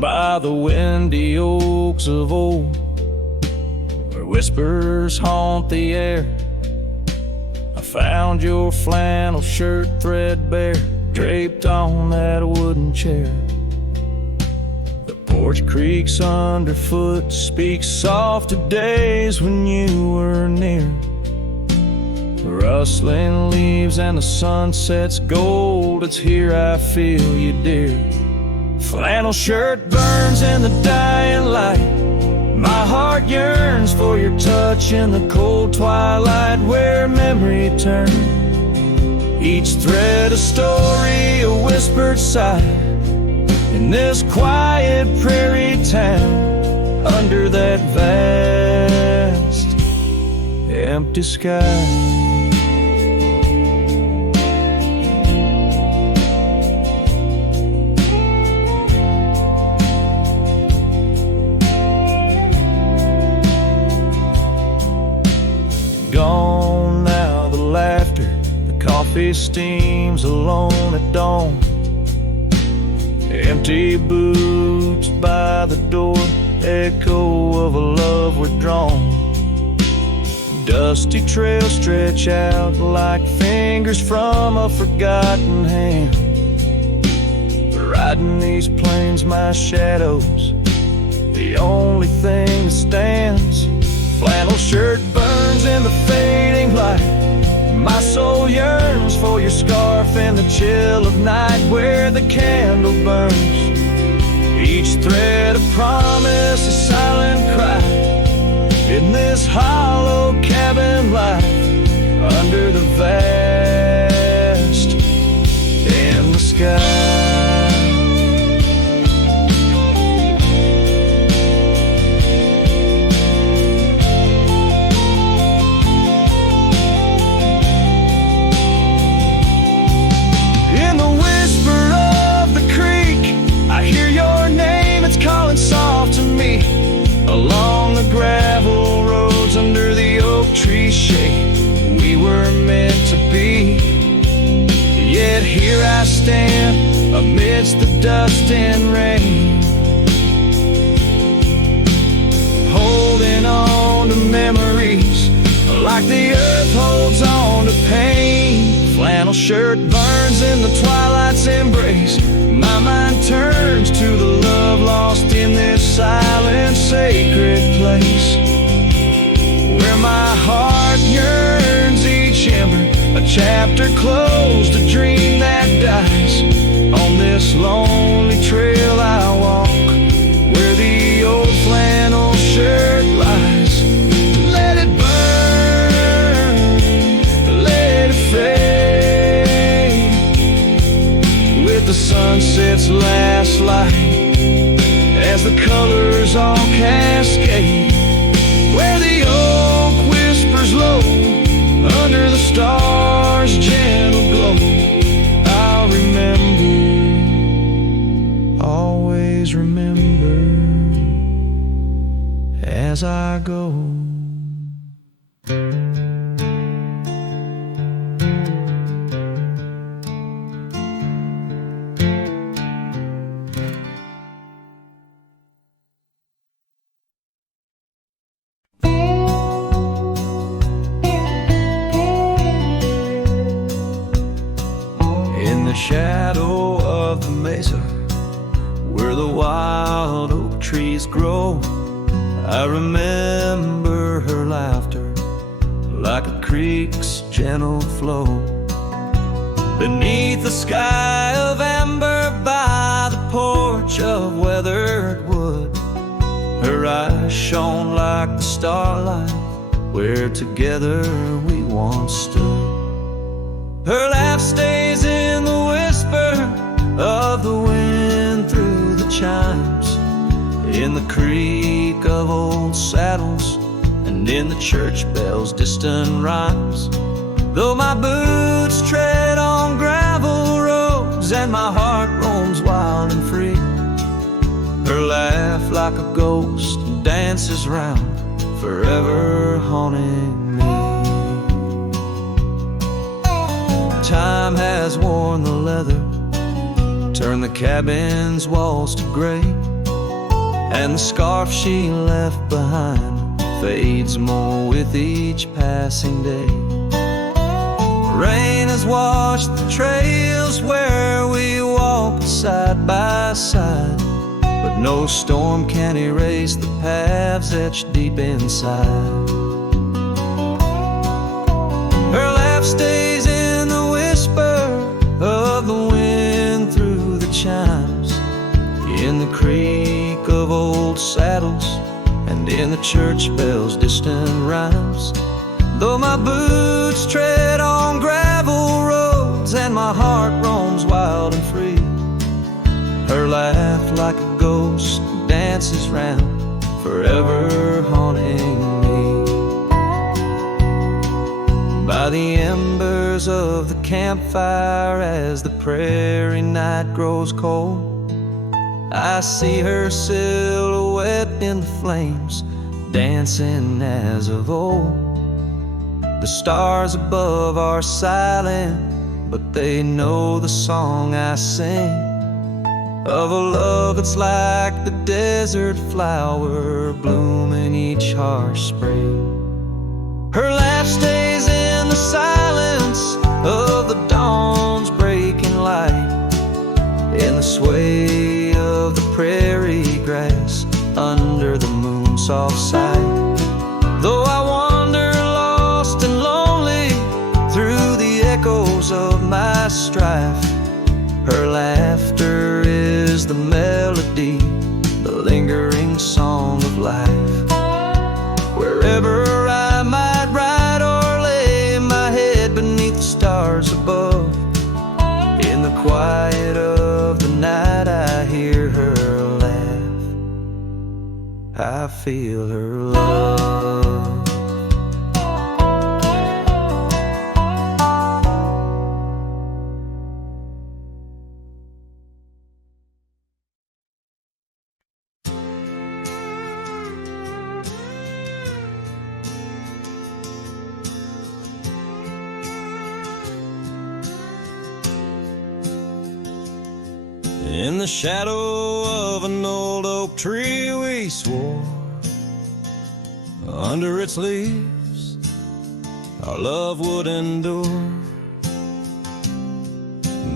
by the windy oaks of old, where whispers haunt the air. I found your flannel shirt threadbare, draped on that wooden chair. The porch creaks underfoot, speaks soft of days when you were near. The rustling leaves and the sunset's gold, it's here I feel you, dear. Flannel shirt burns in the dying light. My heart yearns for your touch in the cold twilight, where memory turns. Each thread a story, a whispered sigh, in this quiet prairie town, under that vast empty sky. Gone now the laughter, the coffee steams alone at dawn. Empty boots by the door, echo of a love withdrawn. Dusty trails stretch out like fingers from a forgotten hand. Riding these plains, my shadow's the only thing that stands. Flannel shirt burns in the fading light. My soul yearns for your scarf in the chill of night, where the candle burns. Each thread a promise, a silent cry, in this hollow cabin life, under the vast in the sky. Soft to me along the gravel roads, under the oak tree shade, we were meant to be. Yet here I stand amidst the dust and rain, holding on to memories like the earth holds on to pain. Flannel shirt burns in the twilight's embrace. My mind turns to the love lost in this silent, sacred place, where my heart yearns each ember, a chapter closed, a dream that dies. On this lonely trail I walk, where the old flannel shirt lies. Let it burn, let it fade, the sunset's last light, as the colors all cascade, where the oak whispers low, under the stars' gentle glow. I'll remember, always remember, as I go. Shadow of the mesa, where the wild oak trees grow, I remember her laughter like a creek's gentle flow. Beneath the sky of amber, by the porch of weathered wood, her eyes shone like the starlight, where together we once stood. Her laugh stays in the whisper of the wind through the chimes, in the creak of old saddles, and in the church bells' distant rhymes. Though my boots tread on gravel roads and my heart roams wild and free, her laugh like a ghost dances round, forever haunting me. Time has worn the leather, turned the cabin's walls to gray, and the scarf she left behind fades more with each passing day. Rain has washed the trails where we walked side by side, but no storm can erase the paths etched deep inside. Her laugh stays in the whisper of the wind through the chimes, in the creak of old saddles, and in the church bells' distant rhymes. Though my boots tread on gravel roads and my heart roams wild and free, her laugh like a ghost dances round, forever haunting me. By the embers of the campfire as the prairie night grows cold, I see her silhouette in the flames, dancing as of old. The stars above are silent, but they know the song I sing, of a love that's like the desert flower blooming each harsh spring. Her laugh stays in the silence of the dawn's breaking light, in the sway of the prairie grass under the moon's soft sight. Though I wander lost and lonely through the echoes of my strife, her laughter is the melody, the lingering song of life. Wherever I might ride or lay my head beneath the stars above, in the quiet of the night I hear her laugh, I feel her love. In the shadow of an old oak tree we swore, under its leaves our love would endure.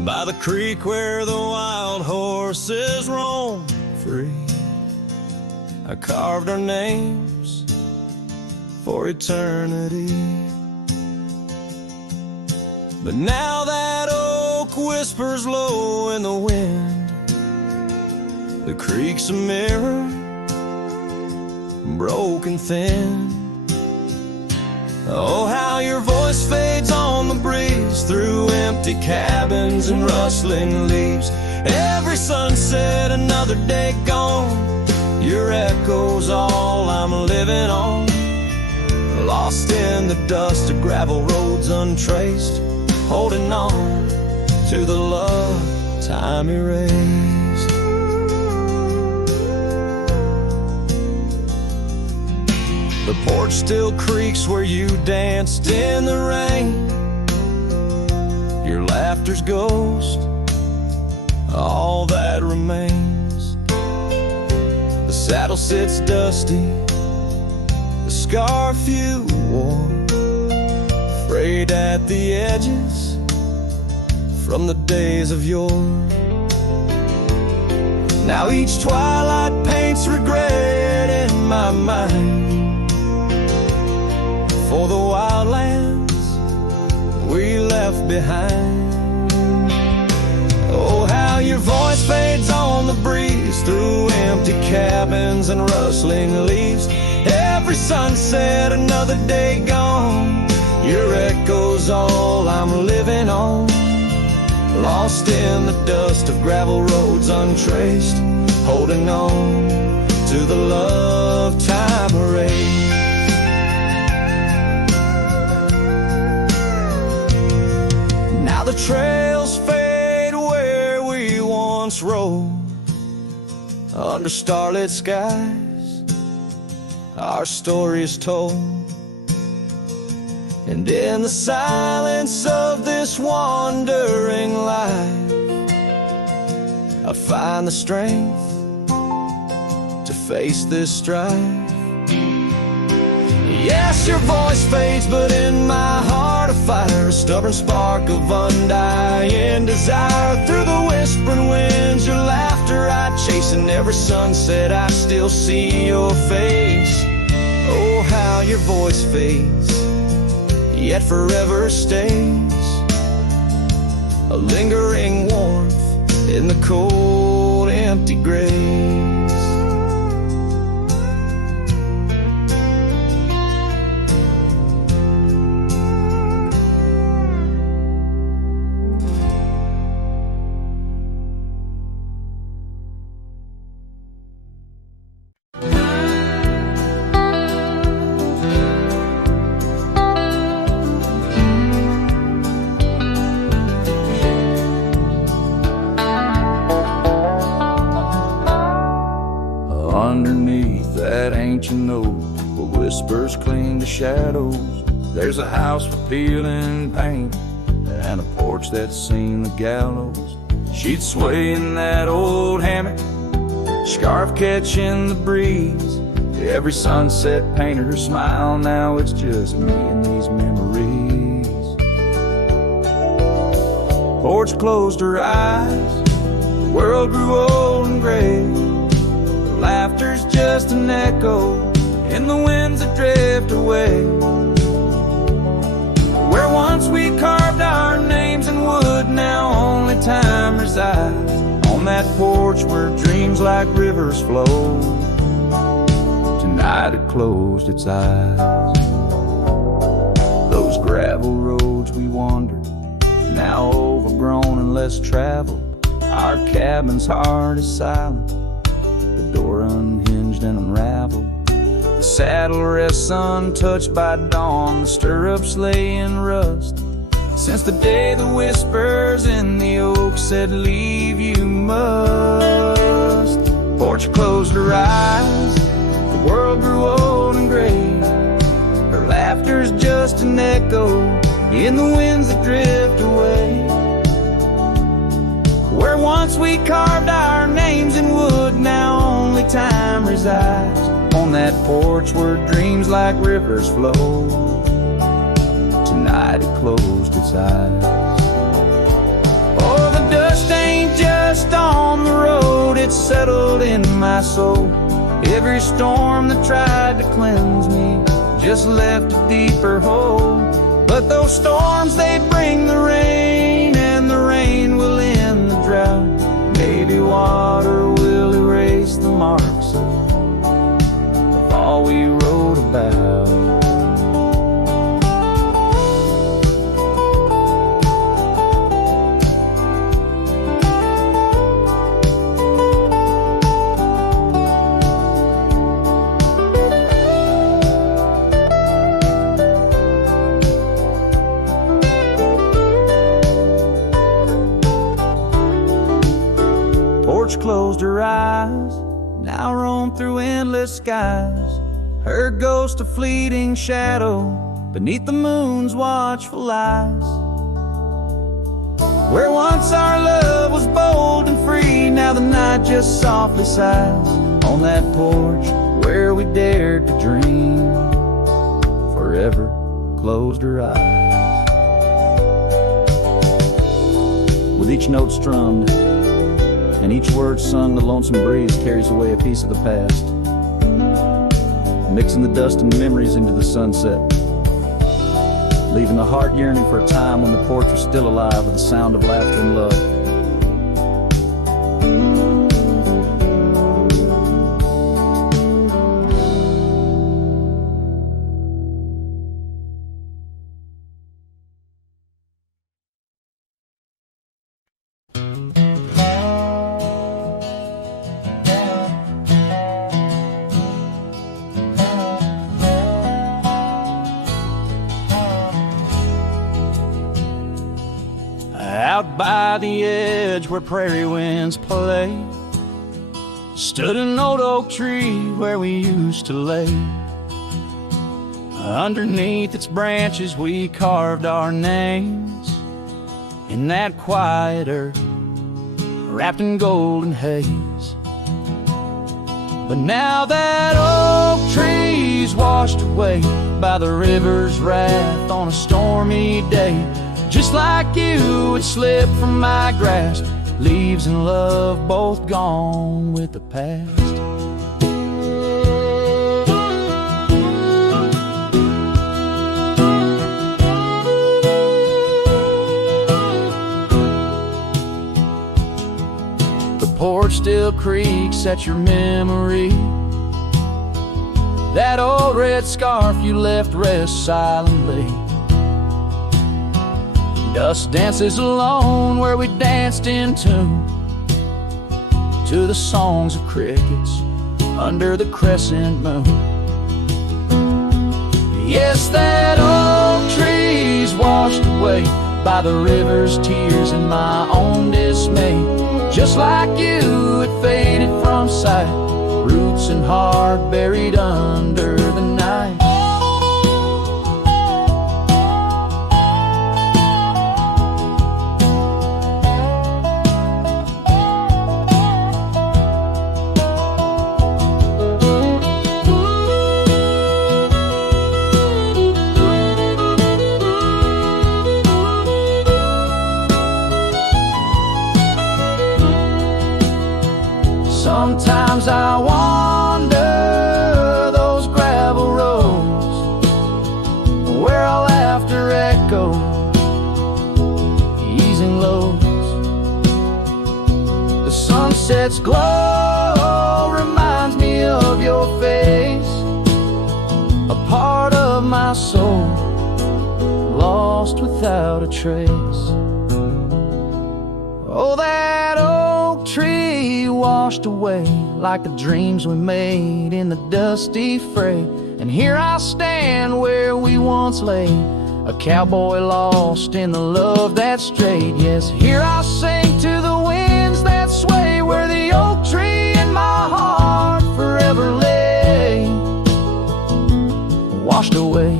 By the creek where the wild horses roam free, I carved our names for eternity. But now that oak whispers low in the wind, the creek's a mirror, broken thin. Oh, how your voice fades on the breeze through empty cabins and rustling leaves. Every sunset, another day gone, your echo's all I'm living on. Lost in the dust of gravel roads untraced, holding on to the love time erased. The porch still creaks where you danced in the rain. Your laughter's ghost, all that remains. The saddle sits dusty, the scarf you wore, frayed at the edges from the days of yore. Now each twilight paints regret in my mind for the wild lands we left behind. Oh, how your voice fades on the breeze through empty cabins and rustling leaves. Every sunset, another day gone, your echo's all I'm living on. Lost in the dust of gravel roads untraced, holding on to the love time erased. Now the trails fade where we once rode, under starlit skies our story is told. And in the silence of this wandering life, I find the strength to face this strife. Yes, your voice fades, but in my heart a fire, a stubborn spark of undying desire. Through the whispering winds, your laughter I chase, and every sunset I still see your face. Oh, how your voice fades, yet forever stays, a lingering warmth in the cold, empty graves. Underneath that ancient oak, where whispers cling to shadows, there's a house for peeling paint and a porch that's seen the gallows. She'd sway in that old hammock, scarf catching the breeze. Every sunset painted her smile, now it's just me and these memories. Porch closed her eyes, the world grew old and gray. Laughter's just an echo in the winds that drift away. Where once we carved our names in wood, now only time resides. On that porch where dreams like rivers flow, tonight it closed its eyes. Those gravel roads we wandered, now overgrown and less traveled. Our cabin's heart is silent, the door unhinged and unraveled. The saddle rests untouched by dawn, the stirrups lay in rust. Since the day the whispers in the oak said, leave you must. Porch closed her eyes, the world grew old and gray. Her laughter's just an echo in the winds that drift away. Where once we carved our names in wood, now only time resides. On that porch where dreams like rivers flow, tonight it closed its eyes. Oh, the dust ain't just on the road, it's settled in my soul. Every storm that tried to cleanse me just left a deeper hole. But those storms, they bring the rain, and the rain will end the drought. Maybe water will erase the marks of all we wrote about. Closed her eyes, now roam through endless skies. Her ghost a fleeting shadow beneath the moon's watchful eyes. Where once our love was bold and free, now the night just softly sighs. On that porch where we dared to dream, forever closed her eyes. With each note strummed and each word sung, the lonesome breeze carries away a piece of the past, mixing the dust and memories into the sunset, leaving the heart yearning for a time when the porch was still alive with the sound of laughter and love. Out by the edge where prairie winds play, stood an old oak tree where we used to lay. Underneath its branches we carved our names in that quiet earth, wrapped in golden haze. But now that oak tree's washed away by the river's wrath on a stormy day, just like you, it slipped from my grasp. Leaves and love both gone with the past. The porch still creaks at your memory. That old red scarf you left rests silently. Dust dances alone where we danced in tune to the songs of crickets under the crescent moon. Yes, that old tree's washed away by the river's tears and my own dismay. Just like you, it faded from sight, roots and heart buried under the night. Sometimes I wander those gravel roads where our laughter echoes, easing lows. The sunset's glow reminds me of your face, a part of my soul lost without a trace. Oh, that oak tree washed away like the dreams we made in the dusty fray. And here I stand where we once lay, a cowboy lost in the love that strayed. Yes, here I sing to the winds that sway where the oak tree in my heart forever lay, washed away.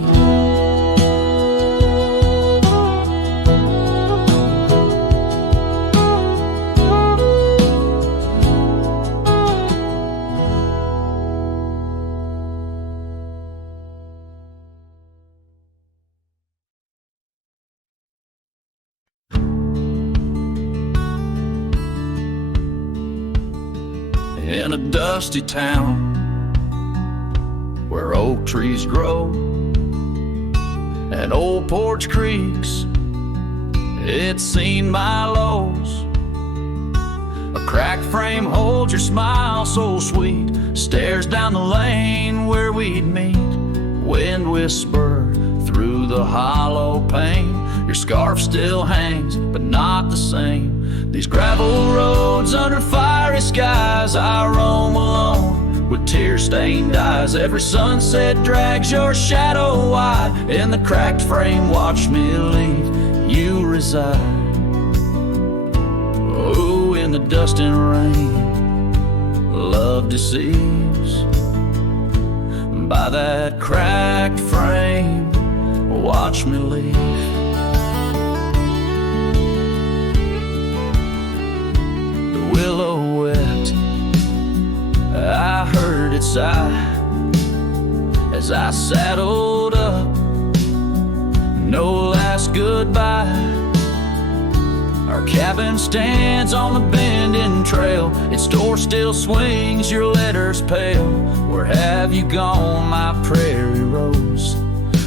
In a dusty town where oak trees grow and old porch creaks, it's seen my lows. A cracked frame holds your smile so sweet, stares down the lane where we'd meet. Wind whisper through the hollow pane, your scarf still hangs but not the same. These gravel roads under fiery skies, I roam alone with tear-stained eyes. Every sunset drags your shadow wide. In the cracked frame, watch me leave, you reside. Oh, in the dust and rain, love deceives. By that cracked frame, watch me leave. Willow wept, I heard it sigh as I saddled up. No last goodbye. Our cabin stands on the bending trail, its door still swings, your letters pale. Where have you gone, my prairie rose?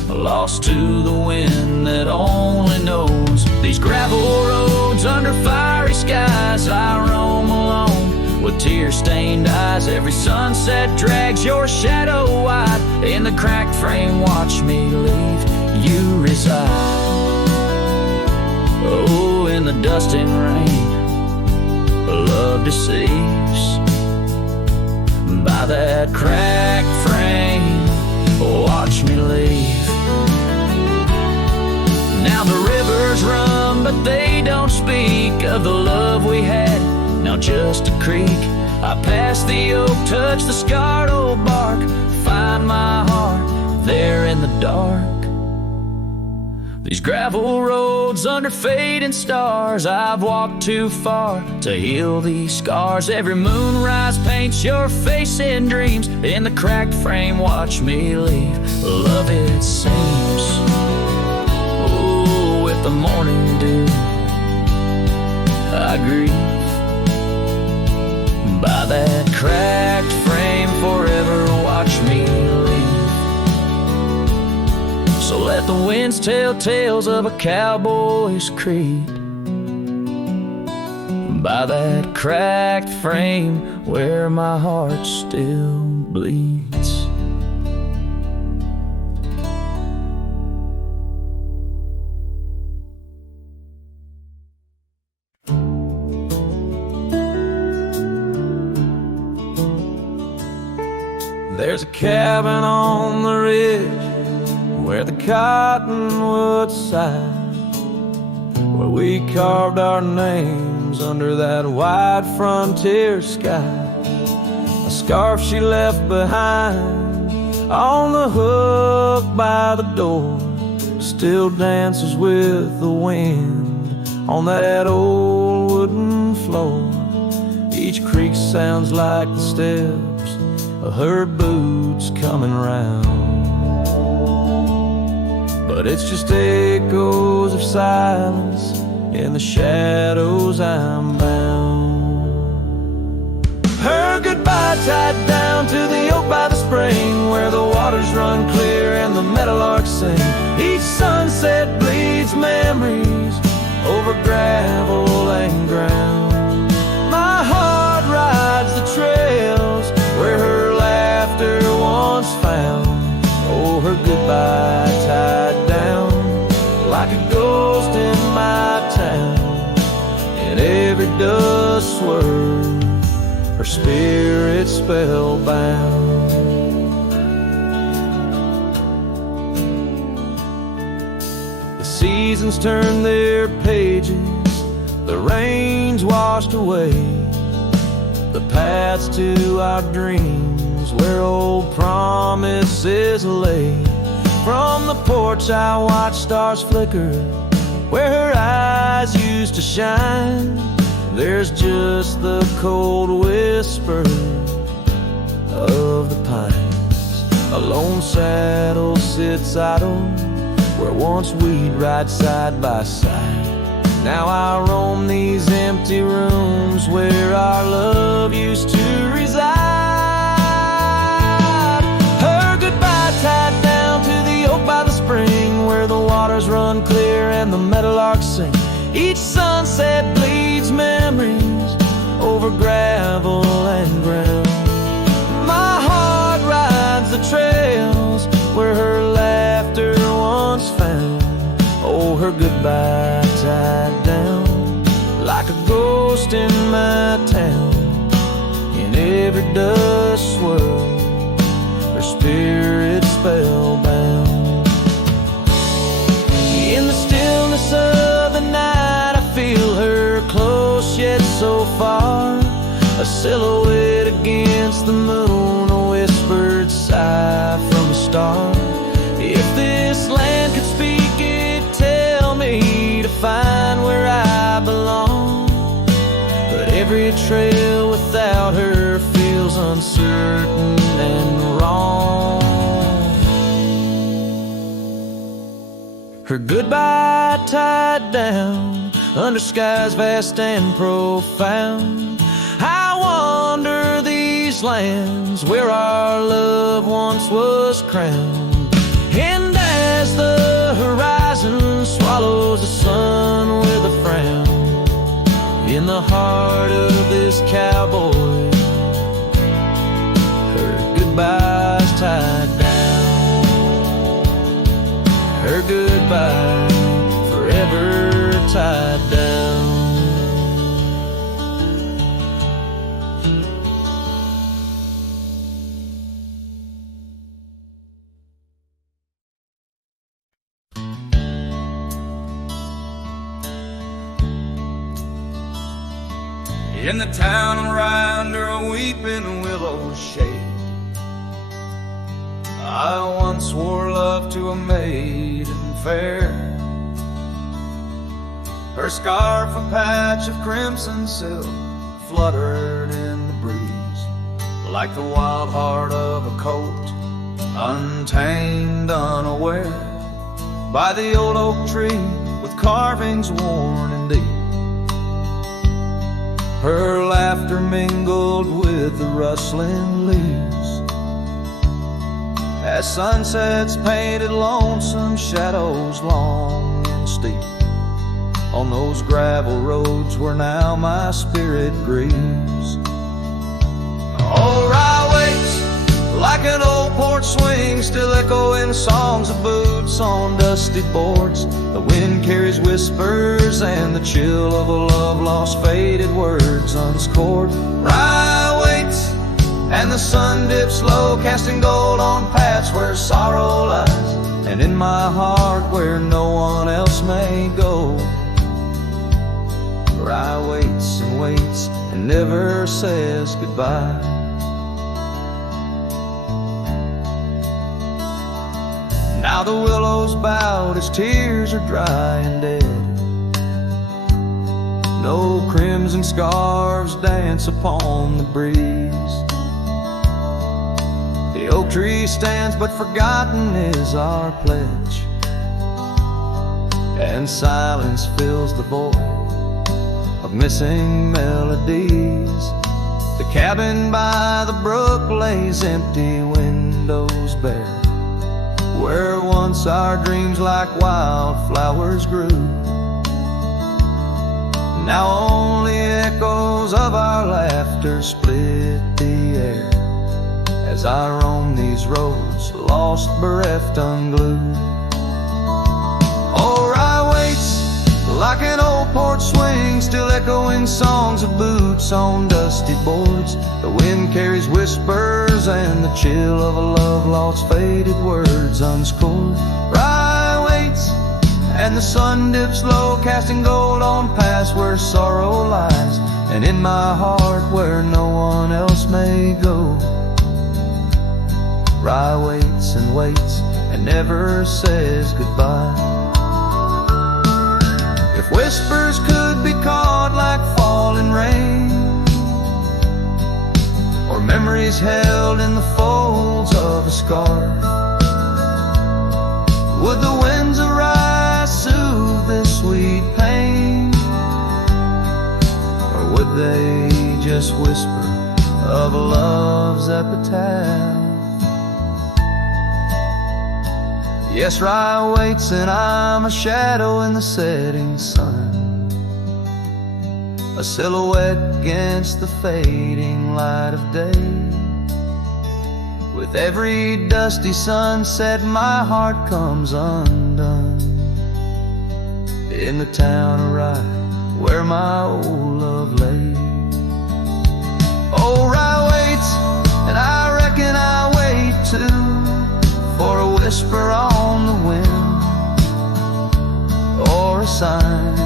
Lost to the wind that only knows. These gravel roads under fiery skies, I roam alone with tear-stained eyes. Every sunset drags your shadow wide. In the cracked frame, watch me leave, you reside. Oh, in the dust and rain, love deceives. By that cracked frame, watch me leave. Now the rivers run, but they don't speak of the love we had. Now just a creek. I pass the oak, touch the scarred old bark, find my heart there in the dark. These gravel roads under fading stars, I've walked too far to heal these scars. Every moonrise paints your face in dreams. In the cracked frame, watch me leave. Love, it seems, oh, with the morning dew, I grieve by that cracked frame. Forever watch me leave. So let the winds tell tales of a cowboy's creed by that cracked frame where my heart still bleeds. There's a cabin on the ridge where the cottonwoods sigh, where we carved our names under that wide frontier sky. A scarf she left behind on the hook by the door still dances with the wind on that old wooden floor. Each creak sounds like the steps of her boots coming round, but it's just echoes of silence. In the shadows I'm bound. Her goodbye tied down to the oak by the spring, where the waters run clear and the meadowlarks sing. Each sunset bleeds memories over gravel and ground. My heart rides the trails where her laughter once found. Oh, her goodbye tied down like a ghost in my town. In every dust swirl, her spirit spellbound. The seasons turn their pages, the rains washed away the paths to our dreams where old promises lay. From the porch I watch stars flicker where her eyes used to shine. There's just the cold whisper of the pines. A lone saddle sits idle where once we'd ride side by side. Now I roam these empty rooms where our love used to reside. Her goodbye tied down to the oak by the spring, where the waters run clear and the meadowlarks sing. Each sunset bleeds memories over gravel and ground. My heart rides the trails where her laughter once found. Oh, her goodbye tied down like a ghost in my town. In every dust swirl, her spirit spellbound. In the stillness of the night, I feel her close yet so far. A silhouette against the moon, a whispered sigh from a star. If this land could speak, it'd tell me to find where I belong. But every trail without her feels uncertain and wrong. Her goodbye tied down under skies vast and profound. I wander these lands where our love once was crowned. And as the horizon swallows the sun with a frown, in the heart of this cowboy, her goodbye's tied down. Her goodbye forever tied down. In the town around her a weeping willow shade, I once swore love to a maiden fair. Her scarf a patch of crimson silk fluttered in the breeze, like the wild heart of a colt, untamed, unaware, by the old oak tree with carvings worn and deep. Her laughter mingled with the rustling leaves as sunsets painted lonesome shadows long and steep on those gravel roads where now my spirit grieves. Oh, Rye waits like an old porch swing, still echoing songs of boots on dusty boards. The wind carries whispers and the chill of a love lost, faded words unscored. Rye waits and the sun dips low, casting gold on paths where sorrow lies, and in my heart where no one else may go. Rye waits and waits and never says goodbye. Now the willows bowed as tears are dry and dead. No crimson scarves dance upon the breeze. The oak tree stands, but forgotten is our pledge, and silence fills the void of missing melodies. The cabin by the brook lays empty, windows bare, where once our dreams like wildflowers grew. Now only echoes of our laughter split the air as I roam these roads, lost, bereft, unglued. Oh, Rye waits like an old porch swing, still echoing songs of boots on dusty boards. The wind carries whispers and the chill of a love lost, faded words unscored. Rye waits and the sun dips low, casting gold on paths where sorrow lies, and in my heart where no one else may go. Rye waits and never says goodbye. If whispers could be caught like falling rain, or memories held in the folds of a scarf, would the winds arise soothe this sweet pain, or would they just whisper of love's epitaph? Yes, Rye waits and I'm a shadow in the setting sun, a silhouette against the fading light of day. With every dusty sunset my heart comes undone, in the town of Rye where my old love lay. Oh, Rye waits and I reckon I wait too, for a whisper on the wind, or a sign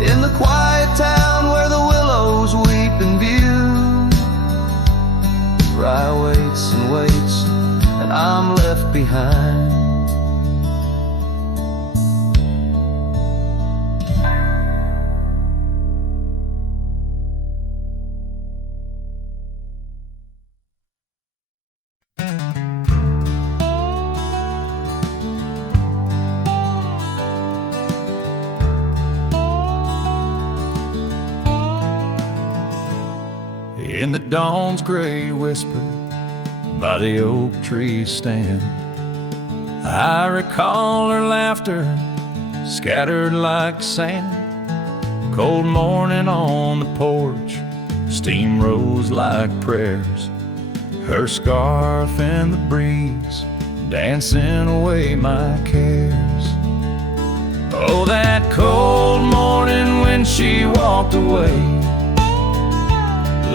in the quiet town where the willows weep in view. Rye waits and I'm left behind. In the dawn's gray whisper by the oak tree stand, I recall her laughter scattered like sand. Cold morning on the porch, steam rose like prayers, her scarf in the breeze dancing away my cares. Oh, that cold morning when she walked away,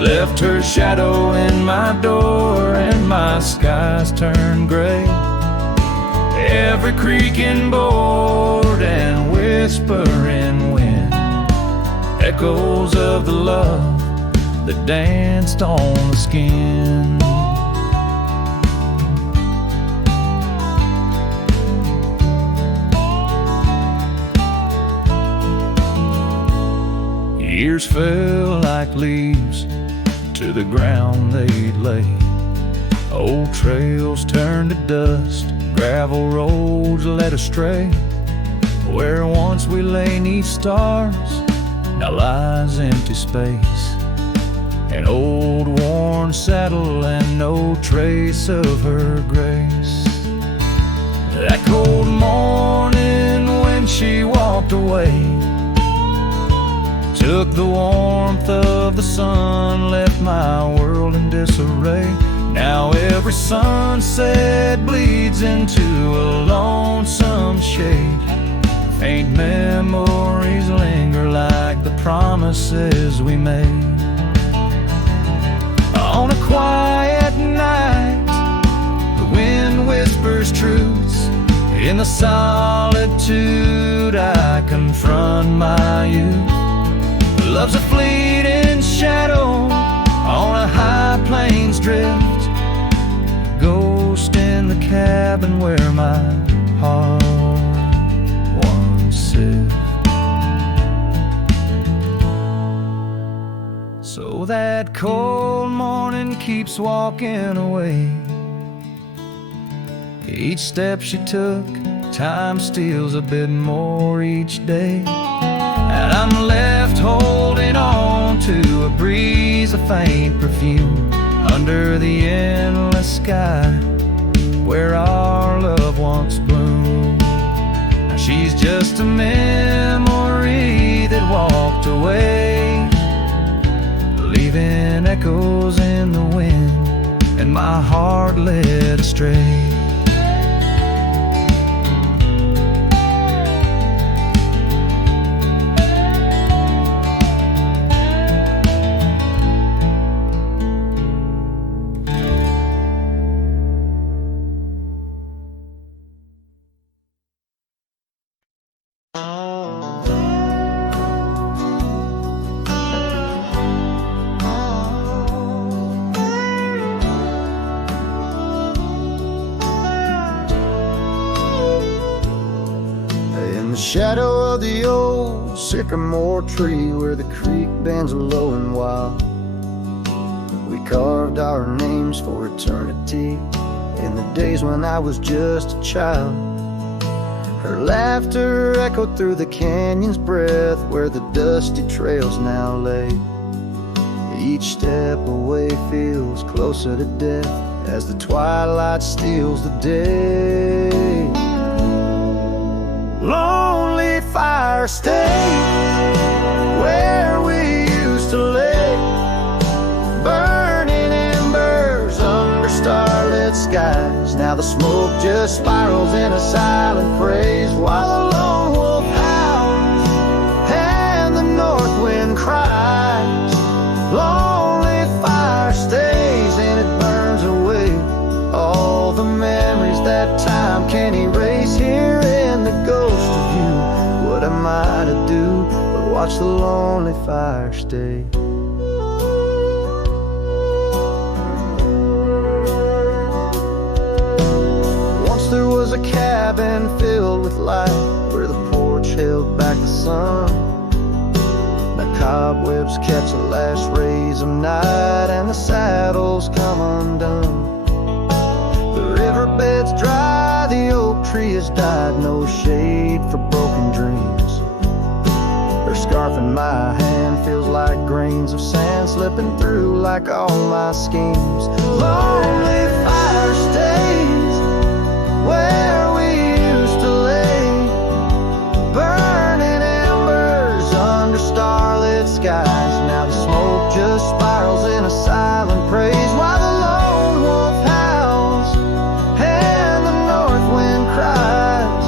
left her shadow in my door and my skies turned gray. Every creaking board and whispering wind, echoes of the love that danced on the skin. Years fell like leaves to the ground they'd lay. Old trails turned to dust, gravel roads led astray. Where once we lay 'neath stars, now lies empty space. An old worn saddle and no trace of her grace. That cold morning when she walked away, took the warmth of the sun, left my world in disarray. Now every sunset bleeds into a lonesome shade. Faint memories linger like the promises we made. On a quiet night, the wind whispers truths. In the solitude I confront my youth. Love's a fleeting shadow on a high plains drift, ghost in the cabin where my heart once lived. So that cold morning keeps walking away. Each step she took, time steals a bit more each day. And I'm left holding on to a breeze, a faint perfume, under the endless sky where our love once bloomed. Now she's just a memory that walked away, leaving echoes in the wind and my heart led astray. Shadow of the old sycamore tree where the creek bends low and wild, we carved our names for eternity in the days when I was just a child. Her laughter echoed through the canyon's breath where the dusty trails now lay. Each step away feels closer to death as the twilight steals the day. Lonely fire stay where we used to lay, burning embers under starlit skies. Now the smoke just spirals in a silent praise while the lone wolf howls and the north wind cries. Lonely fire stays and it burns away all the memories that time can't erase. Here in the ghost of you, what am I to do but watch the lonely fire stay? Once there was a cabin filled with light where the porch held back the sun. The cobwebs catch the last rays of night and the saddles come undone. The riverbed's dry, the oak tree has died, no shade for broken dreams. Her scarf in my hand feels like grains of sand slipping through like all my schemes. Lonely fire stays where we used to lay, burning embers under starlit skies. Now the smoke just spirals in a silent praise while the lone wolf howls and the north wind cries.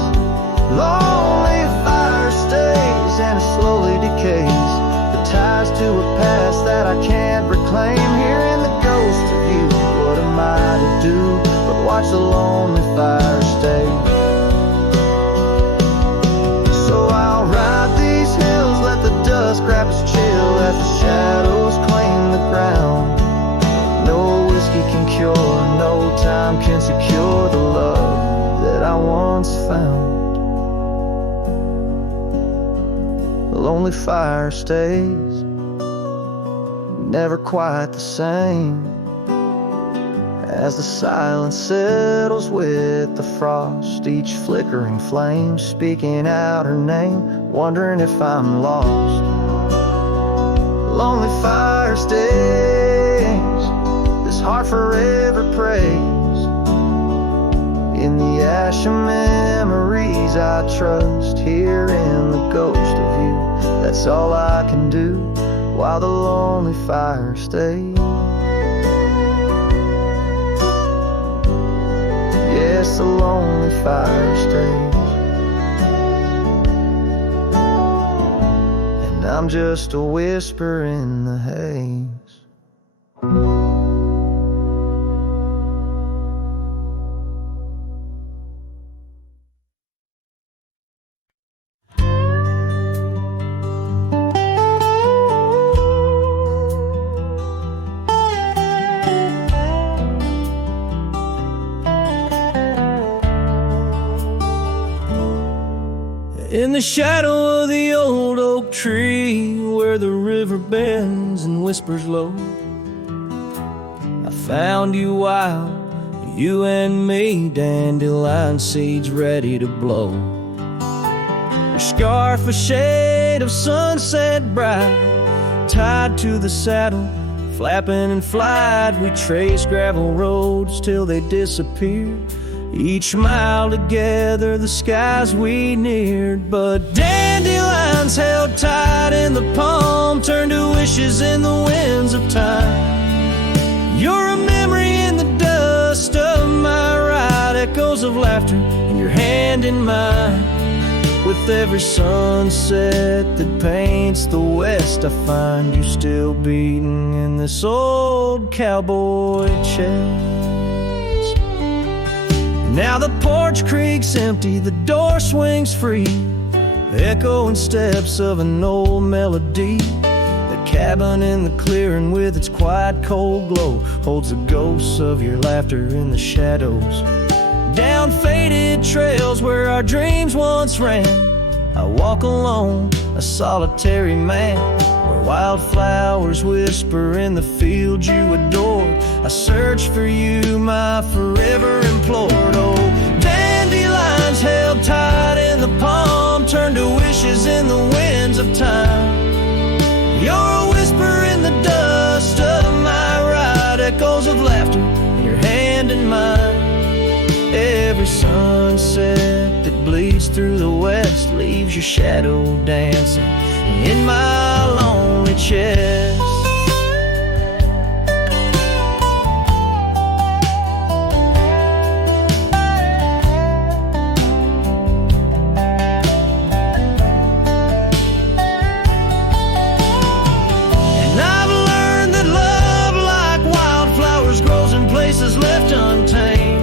Lonely fire stays and it slowly decays, the ties to a past that I can't reclaim. Here in the ghost of you, what am I to do but watch the lonely fire stay? So I'll ride these hills, let the dust grab its chill as the shadows claim the ground. No whiskey can cure, no time can secure the love that I once found. The lonely fire stays never quite the same. As the silence settles with the frost, each flickering flame speaking out her name, wondering if I'm lost. Lonely fire stays, this heart forever prays. In the ash of memories I trust, here in the ghost of you. That's all I can do while the lonely fire stays. Yes, the lonely fire stays. And I'm just a whisper in the haze. In the shadow of the old oak tree, where the river bends and whispers low, I found you wild, you and me, dandelion seeds ready to blow. Your scarf a shade of sunset bright, tied to the saddle, flapping in flight. We traced gravel roads till they disappeared. Each mile together, the skies we neared. But dandelions held tight in the palm turned to wishes in the winds of time. You're a memory in the dust of my ride, echoes of laughter in your hand in mine. With every sunset that paints the west, I find you still beating in this old cowboy chest. Now the porch creaks empty, the door swings free, echoing steps of an old melody. The cabin in the clearing with its quiet cold glow holds the ghosts of your laughter in the shadows. Down faded trails where our dreams once ran, I walk alone, a solitary man, where wildflowers whisper in the fields you adored. I search for you, my forever implored. Oh, dandelions held tight in the palm turned to wishes in the winds of time. You're a whisper in the dust of my ride, echoes of laughter in your hand in mine. Every sunset that bleeds through the west leaves your shadow dancing in my lonely chest. And I've learned that love, like wildflowers, grows in places left untamed.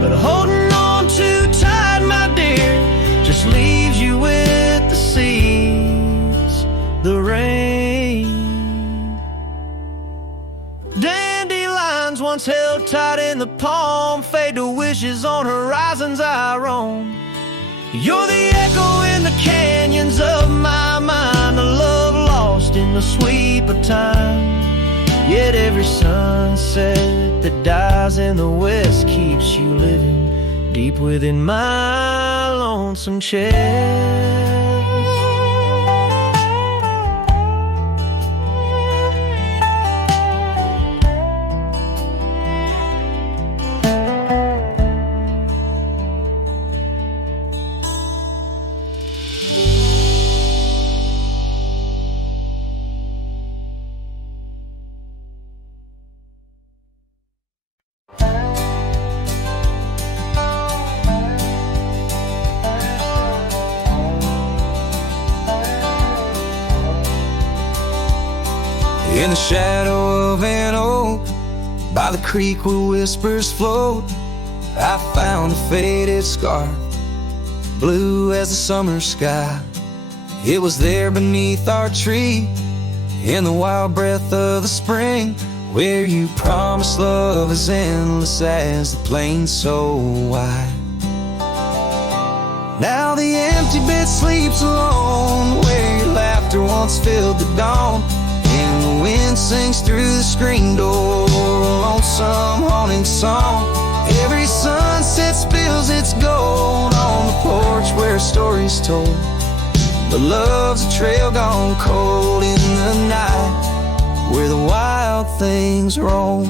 But holding on too tight, my dear, just leaves you with the seas, the rain. Dandelions once held tight in the palm fade to wishes on horizons I roam. You're the echo in the canyons of my mind, a love lost in the sweep of time. Yet every sunset that dies in the west keeps you living deep within my lonesome chest. In the shadow of an oak, by the creek where whispers float, I found a faded scarf, blue as the summer sky. It was there beneath our tree, in the wild breath of the spring, where you promised love as endless as the plain so wide. Now the empty bed sleeps alone, where your laughter once filled the dawn. In wind sings through the screen door, a lonesome haunting song. Every sunset spills its gold on the porch where a story's told. But love's a trail gone cold in the night where the wild things roam.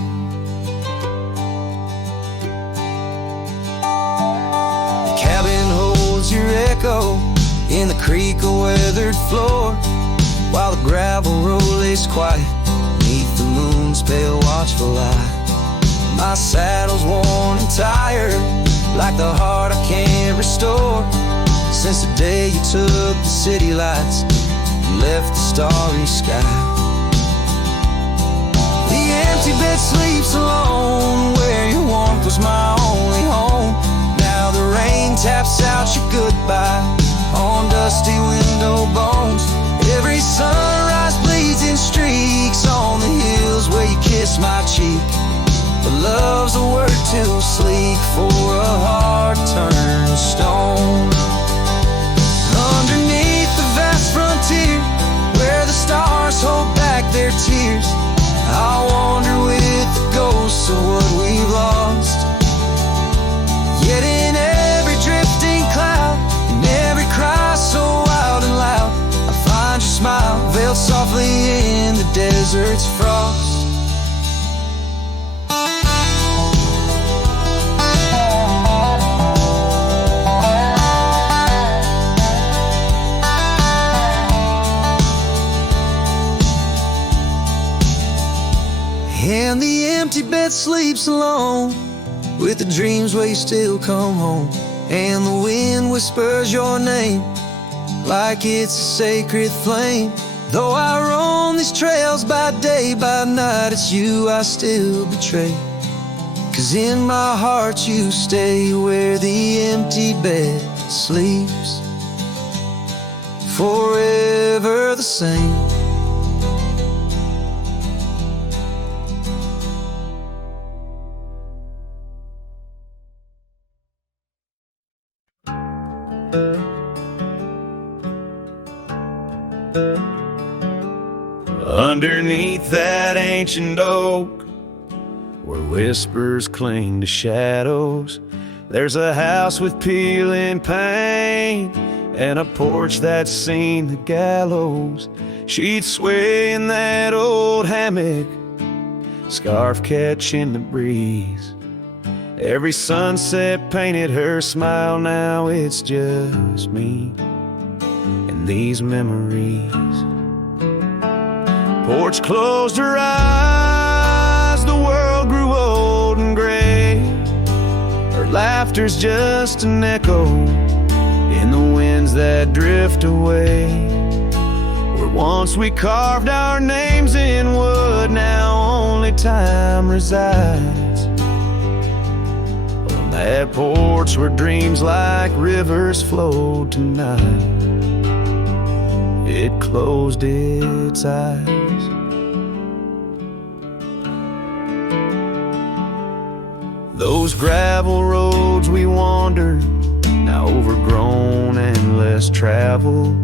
The cabin holds your echo in the creek of weathered floor, while the gravel road lays quiet beneath the moon's pale watchful light. My saddle's worn and tired, like the heart I can't restore, since the day you took the city lights and left the starry sky. The empty bed sleeps alone where your warmth was my only home. Now the rain taps out your goodbye on dusty window bones. Every sunrise bleeds in streaks on the hills where you kiss my cheek. But love's a word too sleek for a heart turned stone. Underneath the vast frontier, where the stars hold back their tears, I'll wander with the ghosts of what we've lost. Yet in every drifting cloud, in every cry so wild and loud, I find your smile veiled softly in the desert's frost. And the empty bed sleeps alone with the dreams where you still come home. And the wind whispers your name like it's a sacred flame. Though I roam these trails by day, by night, it's you I still betray. 'Cause in my heart you stay where the empty bed sleeps, forever the same. Underneath that ancient oak, where whispers cling to shadows, there's a house with peeling paint and a porch that's seen the gallows. She'd sway in that old hammock, scarf catching the breeze. Every sunset painted her smile, now it's just me and these memories. Porch closed her eyes, the world grew old and gray. Her laughter's just an echo in the winds that drift away. Where once we carved our names in wood, now only time resides. On that porch where dreams like rivers flowed tonight, it closed its eyes. Those gravel roads we wandered, now overgrown and less traveled.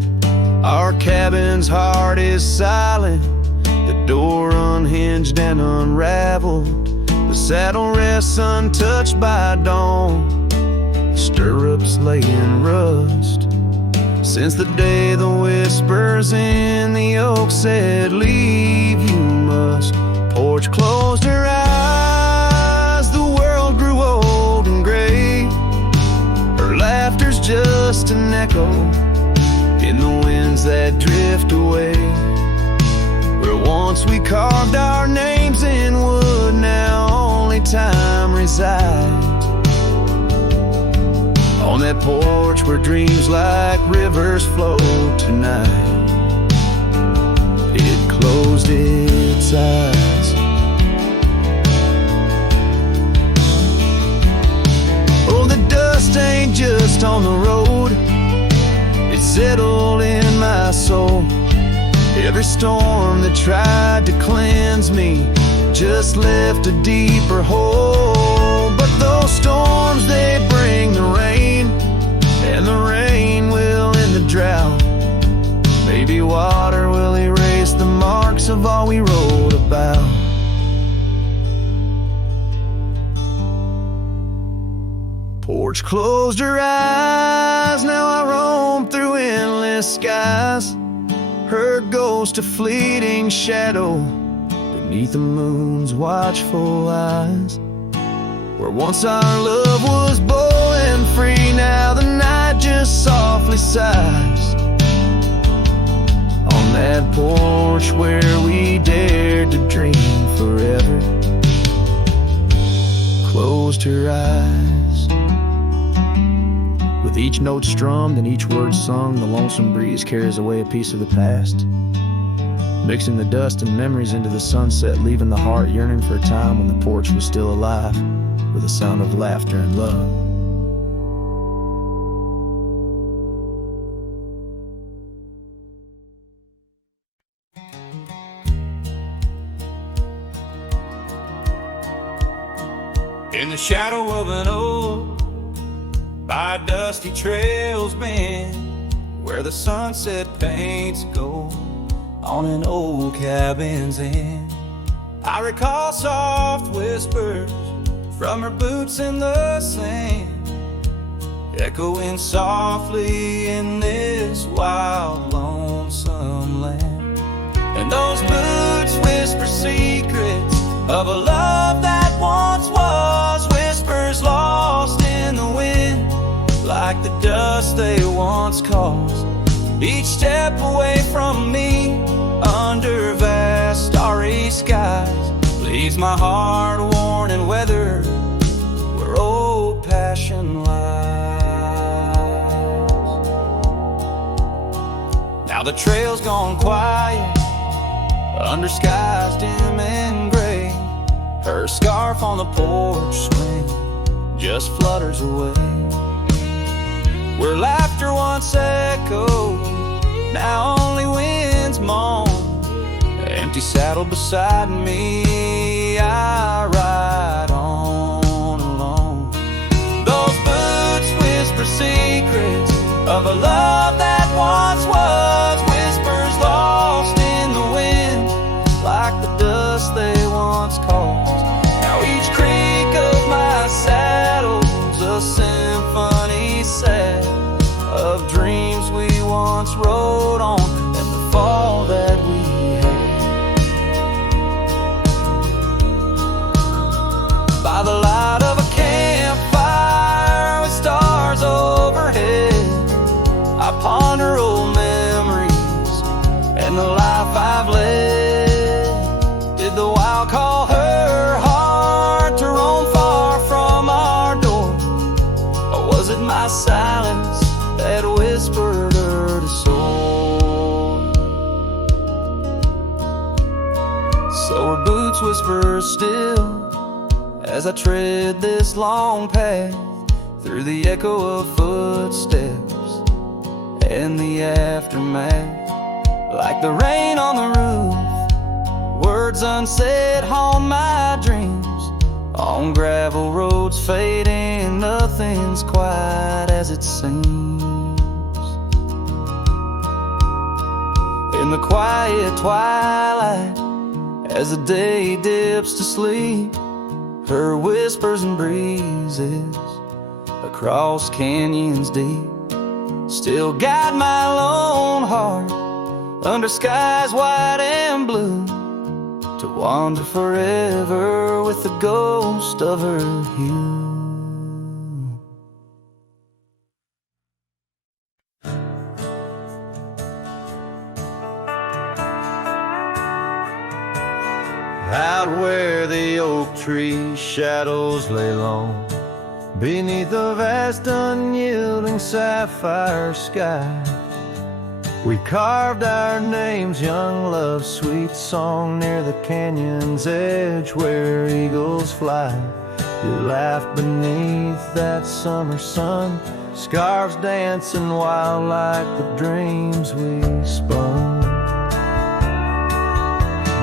Our cabin's heart is silent, the door unhinged and unraveled. The saddle rests untouched by dawn, the stirrups lay in rust. Since the day the whispers in the oak said, leave you must. Porch closed her eyes, the world grew old and gray. Her laughter's just an echo in the winds that drift away. Where once we carved our names in wood, now only time resides. On that porch where dreams like rivers flow tonight, it closed its eyes. Oh, the dust ain't just on the road, it's settled in my soul. Every storm that tried to cleanse me just left a deeper hole. But those storms, they bring the rain, and the rain will end the drought. Baby water will erase the marks marks of all we wrote about. Porch closed her eyes, now I roam through endless skies. Her ghost a fleeting shadow beneath the moon's watchful eyes. Where once our love was bold and free, now the night just softly sighs. On that porch where we dared to dream forever, closed her eyes. With each note strummed and each word sung, the lonesome breeze carries away a piece of the past, mixing the dust and memories into the sunset, leaving the heart yearning for a time when the porch was still alive, with a sound of laughter and love. In the shadow of an oak, by dusty trails bend, where the sunset paints gold on an old cabin's end, I recall soft whispers from her boots in the sand, echoing softly in this wild, lonesome land. And those boots whisper secrets of a love that once was, whispers lost in the wind, like the dust they once caused. Each step away from me, under vast starry skies, leaves my heart worn and weathered where old passion lies. Now the trail's gone quiet, under skies dim and gray. Her scarf on the porch swing just flutters away. Where laughter once echoed, now only winds moan. Empty saddle beside me, I ride on alone. Those boots whisper secrets of a love that once was, whispers lost in the wind, like the dust they once caused. Now each creak of my saddle's a symphony set of dreams we once rode on, and the fall that we had. By the light of a campfire with stars overhead, I ponder old memories and the life I've led. Did the wild call her heart to roam far from our door, or was it my silence that whispered her to soar? So her boots whisper still as I tread this long path, through the echo of footsteps and the aftermath. Like the rain on the roof, words unsaid haunt my dreams. On gravel roads fading, nothing's quite as it seems. In the quiet twilight, as the day dips to sleep, her whispers and breezes across canyons deep still guide my lone heart under skies white and blue, to wander forever with the ghost of her hue. Out where the oak tree shadows lay long, beneath a vast unyielding sapphire sky, we carved our names, young love's sweet song, near the canyon's edge where eagles fly. You laughed beneath that summer sun, scarves dancing wild like the dreams we spun.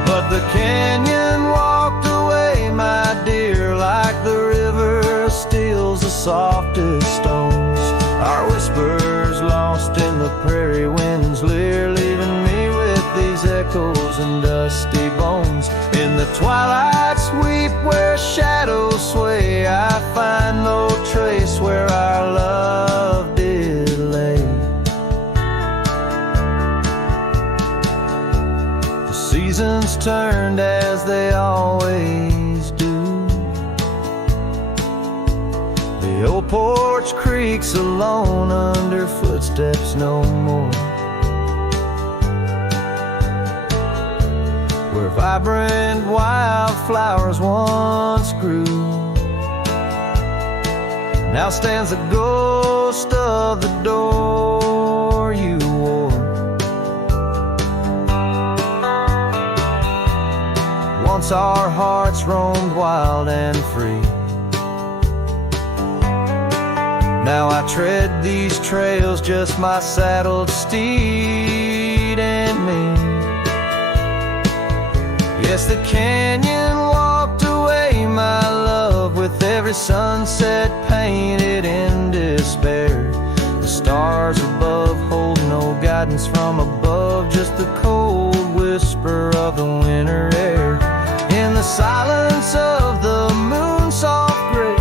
But the canyon walked away, my dear, like the river steals the softest stones. Our whispers lost in the prairie wind's leer, leaving me with these echoes echoes and dusty bones. In the twilight sweep where shadows sway, I find no trace where our love did lay. The seasons turned as they always do. The old porch creaks alone under footsteps no more. Where vibrant wildflowers once grew, now stands the ghost of the door you wore. Once our hearts roamed wild and free, now I tread these trails, just my saddled steed and me. Yes, the canyon walked away, my love, with every sunset painted in despair. The stars above hold no guidance from above, just the cold whisper of the winter air. In the silence of the moon's soft gray,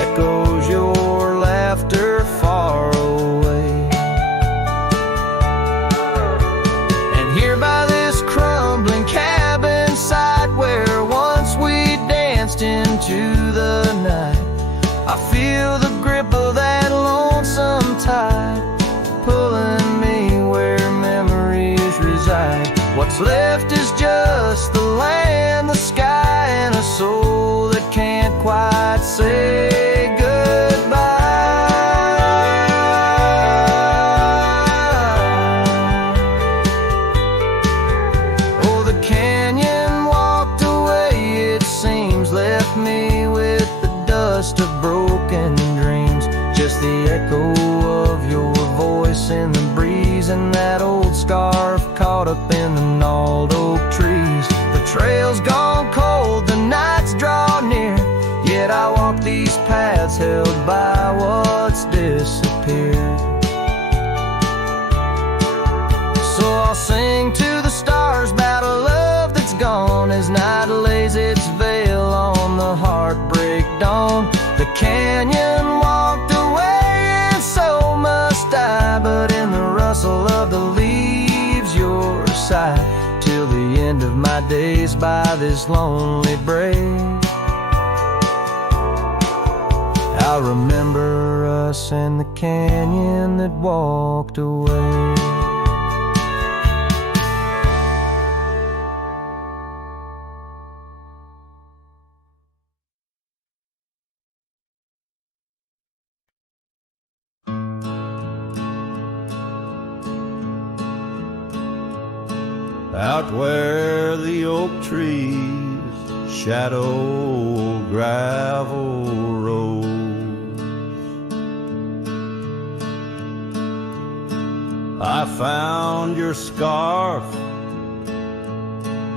echoes your laughter far away. And here by this crumbling cabin site where once we danced into the night, I feel the grip of that lonesome tide pulling me where memories reside. What's left is just the land, the sky, and a soul that can't quite say goodbye. Oh, the canyon walked away, it seems, left me with the dust of broken dreams. Just the echo of your voice in the breeze, and that old scarf caught up in the gnarled oak trees. The trail's gone cold, the nights draw near, yet I walk these paths held by what's disappeared. So I'll sing to the stars about a love that's gone, as night lays its veil on the heartbreak dawn. The canyon walked away, and so must I, but in the rustle of the leaves, your side, till the end of my days by this lonely brave. I'll remember us and the canyon that walked away. Out where the oak trees shadow gravel roads, I found your scarf,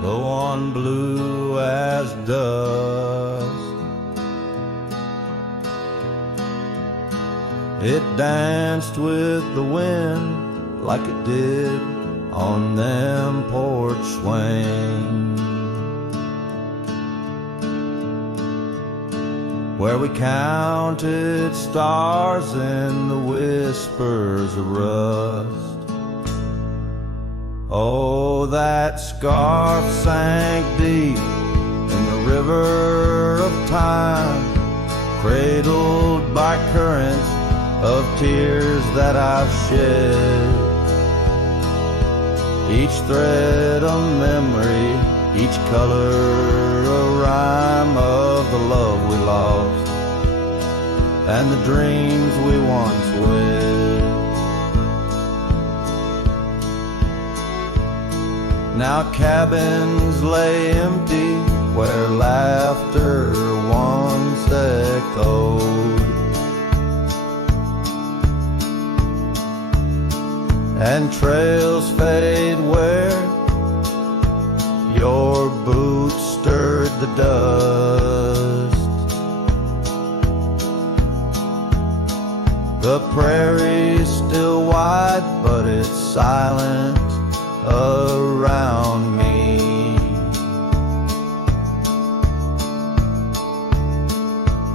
the one blue as dust. It danced with the wind like it did on them porch swings, where we counted stars in the whispers of rust. Oh, that scarf sank deep in the river of time, cradled by currents of tears that I've shed. Each thread a memory, each color a rhyme of the love we lost and the dreams we once wed. Now cabins lay empty where laughter once echoed, and trails fade where your boots stirred the dust. The prairie's still wide, but it's silent around me.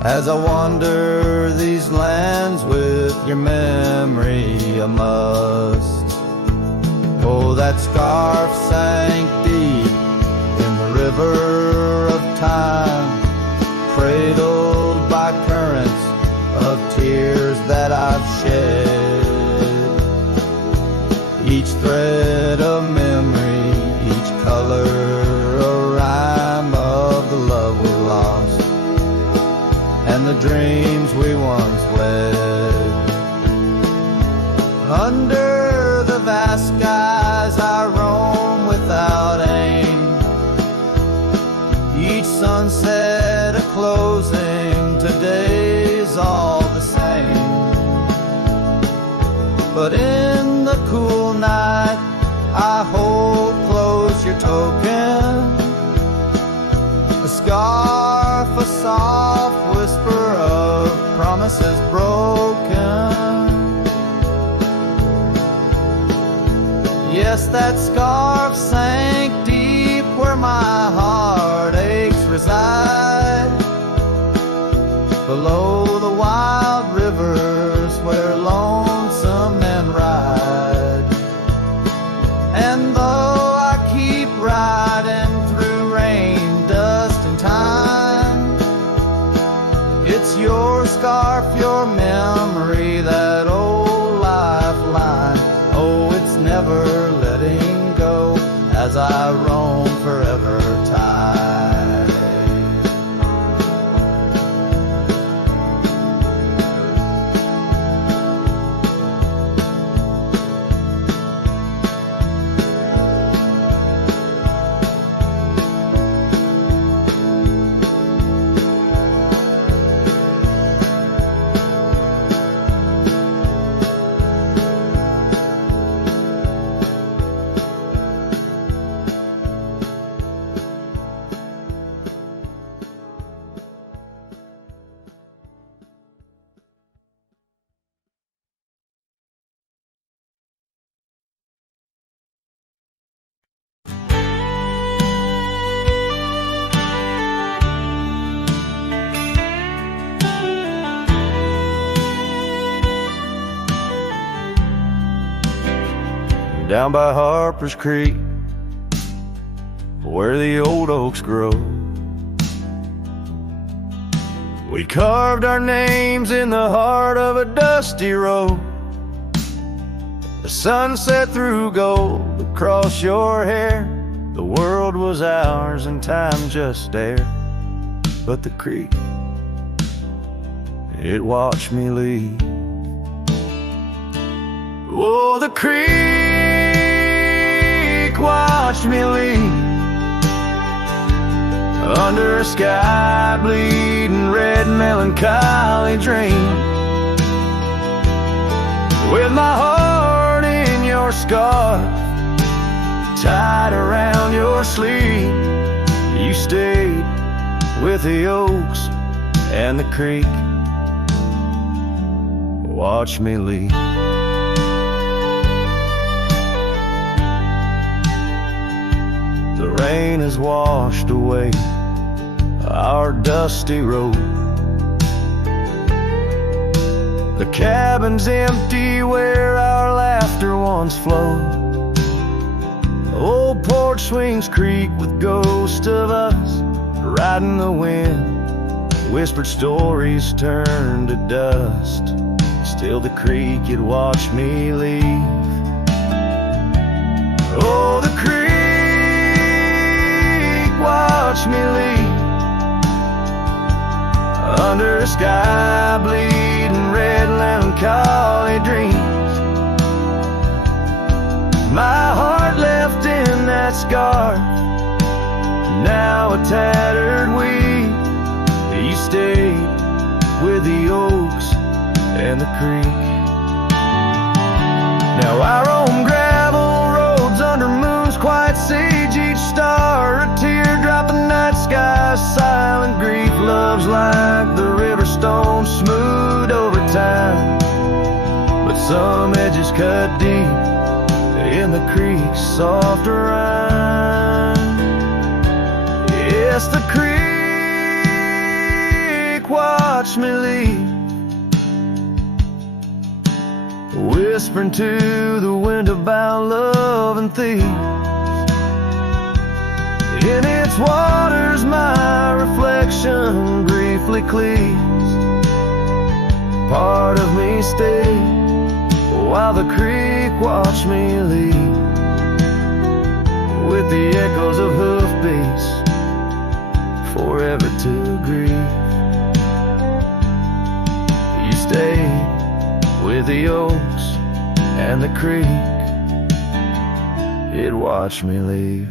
As I wander these lands with your memory, I must. Oh, that scarf sank deep in the river of time, cradled by currents of tears that I've shed. Each thread a memory, each color a rhyme of the love we lost and the dreams we once led. Under the vast skies I roam without aim, each sunset a closing, today's all the same. But in the cool night I hold close your token, a scarf, a soft whisper of promises broken. Yes, that scarf sank deep where my heartaches reside, below the wild rivers where lonesome men ride. And though I keep riding through rain, dust and time, it's your scarf, your memory, that old lifeline. Oh, it's never letting go as I roam forever tide. Down by Harper's Creek, where the old oaks grow, we carved our names in the heart of a dusty road. The sunset threw gold across your hair. The world was ours and time just stared. But the creek, it watched me leave. Oh, the creek watched me leave, under a sky bleeding red melancholy dream, with my heart in your scarf tied around your sleeve. You stayed with the oaks and the creek. Watch me leave. The rain has washed away our dusty road. The cabin's empty where our laughter once flowed. Old porch swings creak with ghosts of us riding the wind. Whispered stories turn to dust. Still the creek, it watched me leave. Oh, the creek watched me leave, under a sky bleeding red melancholy dreams. My heart left in that scarf, now a tattered weed. You stayed with the oaks and the creek. Now I roam gravel roads under moons quite sage, each star a teardrop, the night sky silent grief. Love's like the river stone, smooth over time, but some edges cut deep in the creek's soft rhyme. Yes, the creek watched me leave, whispering to the wind about love and thieves. In its waters my reflection briefly cleaves. Part of me stayed while the creek watched me leave, with the echoes of hoofbeats forever to grieve. You stayed with the oaks and the creek, it watched me leave.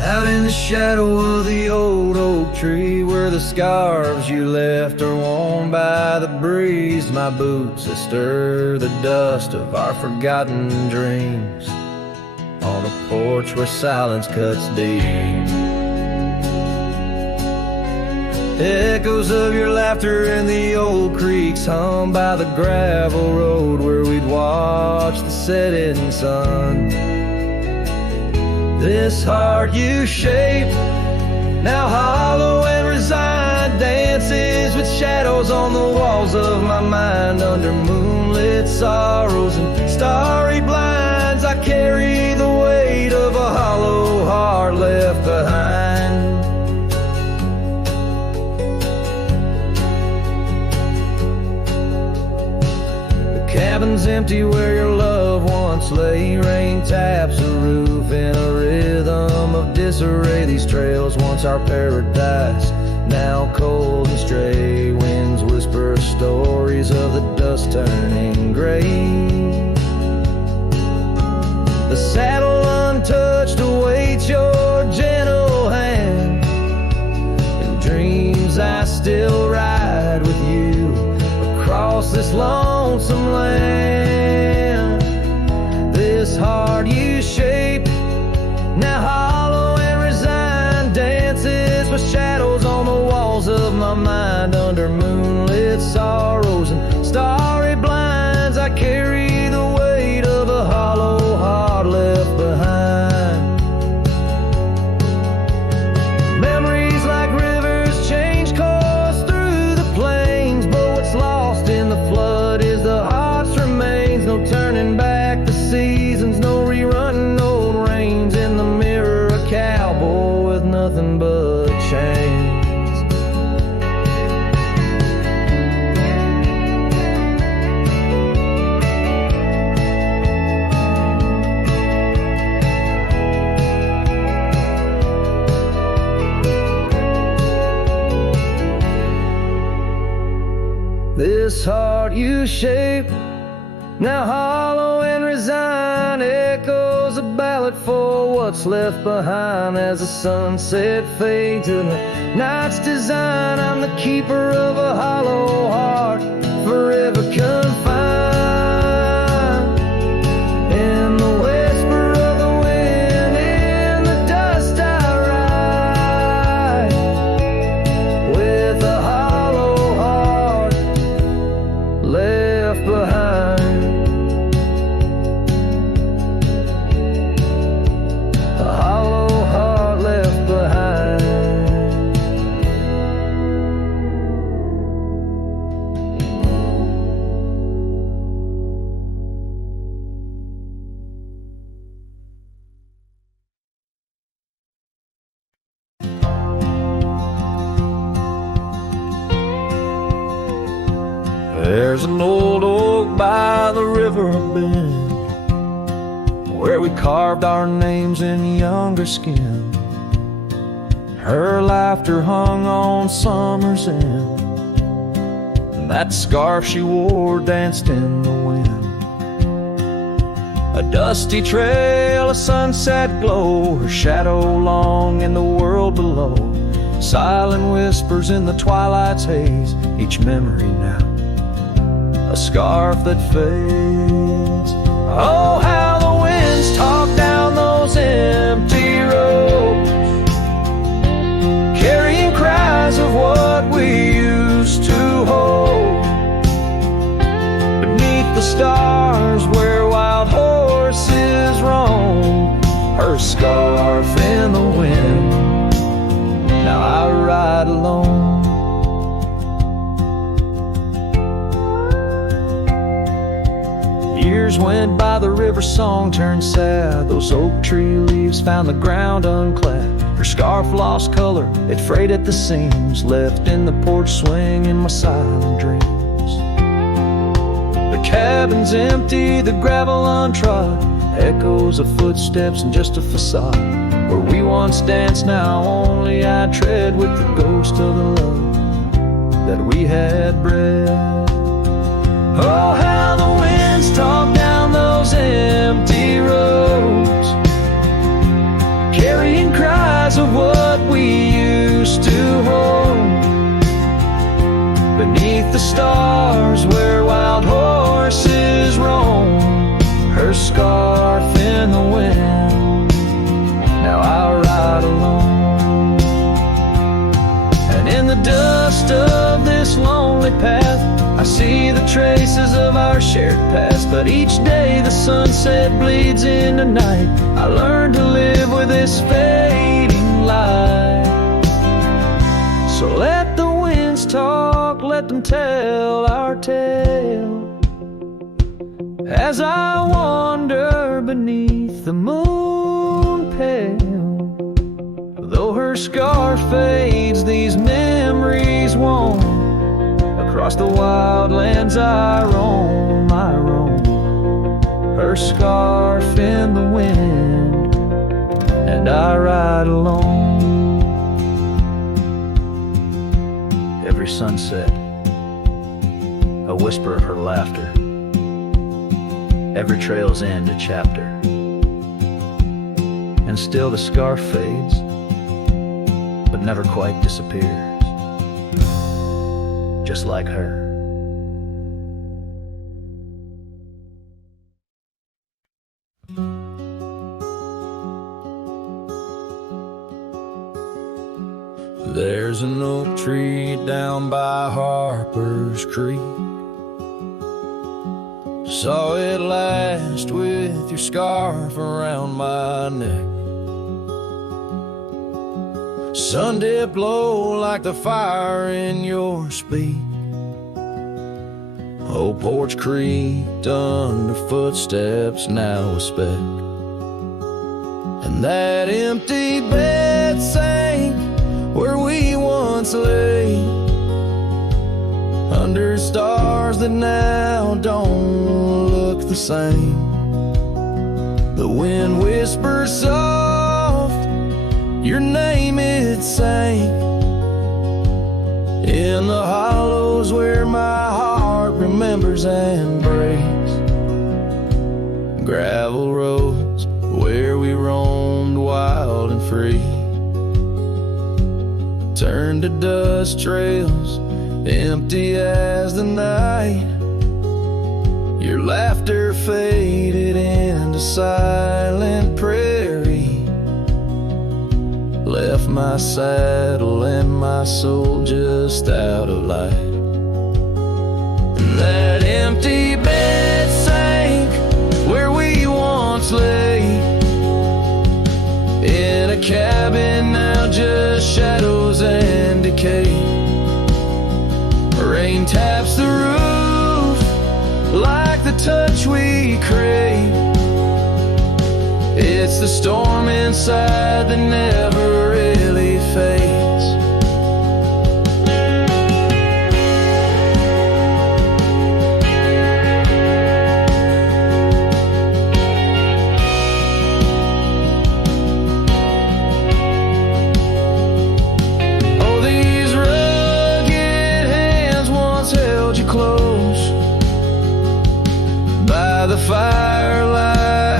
Out in the shadow of the old oak tree, where the scarves you left are worn by the breeze, my boots that stir the dust of our forgotten dreams, on a porch where silence cuts deep. Echoes of your laughter in the old creeks hum by the gravel road where we'd watch the setting sun. This heart you shape, now hollow and resigned, dances with shadows on the walls of my mind. Under moonlit sorrows and starry blinds, I carry the weight of a hollow heart left behind. The cabin's empty where your love once lay. Rain taps the roof in a rhythm of disarray. These trails once our paradise, now cold and stray. Winds whisper stories of the dust turning gray. The saddle untouched awaits your gentle hand. In dreams I still ride with you across this lonesome land. This heart you shape, now hollow and resigned, dances with shadows on the walls of my mind. Under moonlit sorrows and starry blinds, I carry the weight of a hollow heart left behind. Memories like rivers change course through the plains, but what's lost in the flood is the heart's remains. No turning back the seasons, no rerunning old reins. In the mirror a cowboy with nothing but chains. This heart you shape, now hollow and resigned, echoes a ballad for what's left behind. As the sunset fades in the night's design, I'm the keeper of a hollow heart, forever confined. In the whisper of the wind, in the dust I ride, with a hollow heart left behind. A hollow heart left behind. There's an old oak by the river bend, where we carved our names in younger skin. Her laughter hung on summer's end, and that scarf she wore danced in the wind. A dusty trail, a sunset glow, her shadow long in the world below. Silent whispers in the twilight's haze, each memory now a scarf that fades. Oh, how the winds talk down those empty roads, carrying cries of what we used to hold. Beneath the stars where wild horses roam, her scarf in the wind, now I ride alone. Years went by, the river song turned sad. Those oak tree leaves found the ground unclad. Her scarf lost color, it frayed at the seams, left in the porch swing in my silent dreams. The cabin's empty, the gravel untrod, echoes of footsteps and just a facade. Where we once danced, now only I tread with the ghost of the love that we had bred. Oh, how the winds talk down those empty roads, carrying cries of what we used to hold. Beneath the stars where wild horses roam, her scarf in the wind, now I ride alone. And in the dust of this lonely path, I see the traces of our shared past. But each day the sunset bleeds into night, I learn to live with this fading light. So let the winds talk, let them tell our tale, as I wander beneath the moon pale. Though her scarf fades, these memories won't. Across the wild lands I roam, her scarf in the wind, and I ride alone. Every sunset, a whisper of her laughter, every trail's end a chapter, and still the scarf fades, but never quite disappears, just like her. There's an oak tree down by Harper's Creek. Saw it last with your scarf around my neck. Sun did blow like the fire in your speak. Old porch creaked under footsteps, now a speck. And that empty bed sank where we once lay, under stars that now don't look the same. The wind whispers soft, your name it sang, in the hollows where my heart remembers and breaks. Gravel roads where we roamed wild and free turned to dust trails, empty as the night. Your laughter faded into silent prairie, left my saddle and my soul just out of light. And that empty bed sank where we once lay, in a cabin now just shadows and decay. Rain taps the roof like the touch we crave. It's the storm inside that never really fades. Close by the firelight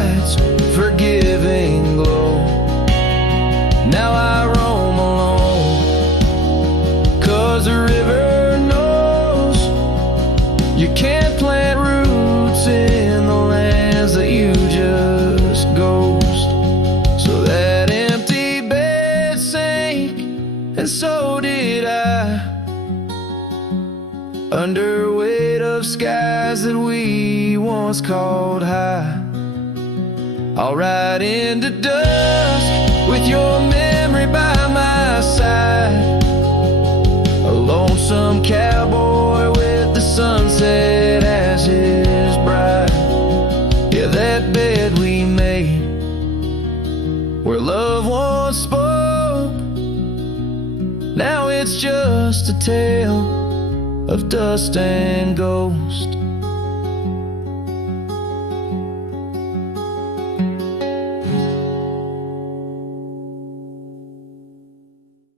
under weight of skies that we once called high. I'll ride into dust with your memory by my side, a lonesome cowboy with the sunset as his bride. Yeah, that bed we made where love once spoke, now it's just a tale of dust and ghost.